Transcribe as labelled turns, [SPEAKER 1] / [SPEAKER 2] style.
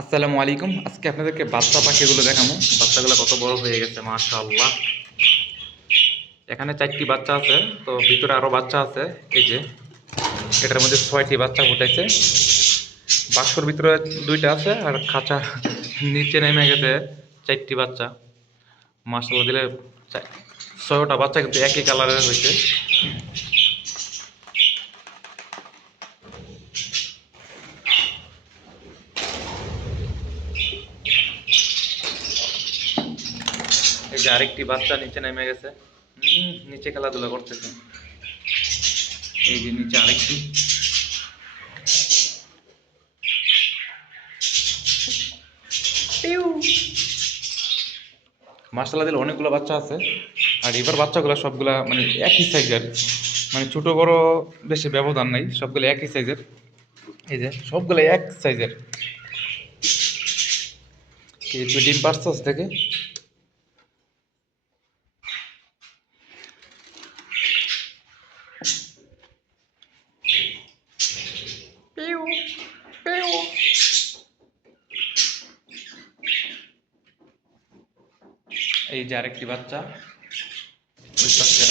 [SPEAKER 1] আসসালামু আলাইকুম। আজকে আপনাদেরকে বাচ্চা পাখিগুলো দেখাবো। বাচ্চাগুলো কত বড় হয়ে গেছে, মাশাআল্লাহ। এখানে চারটি বাচ্চা আছে, তো ভিতরে আরও বাচ্চা আছে। এই যে, এটার মধ্যে ছয়টি বাচ্চা ফুটাইছে। বাক্সর ভিতরে দুইটা আছে আর খাঁচা নিচে নেমে গেছে চারটি বাচ্চা। মাশাআল্লাহ, দিলে ছয়টা বাচ্চা কিন্তু একই কালারের হয়েছে এই যে আরেকটি বাচ্চা নিচে নেমে গেছে। নিচে খেলাধুলা করতেছে। এই যে নিচে আরেকটি। মার্শাল দিলে অনেকগুলো বাচ্চা আছে। আর এবার বাচ্চাগুলো সবগুলা মানে একই সাইজের মানে ছোট বড় বেশি ব্যবধান নাই সবগুলো একই সাইজের এই যে সবগুলো এক সাইজের তুই ডিম পারছস থেকে? এই যে আরেকটি বাচ্চা। ওই আছে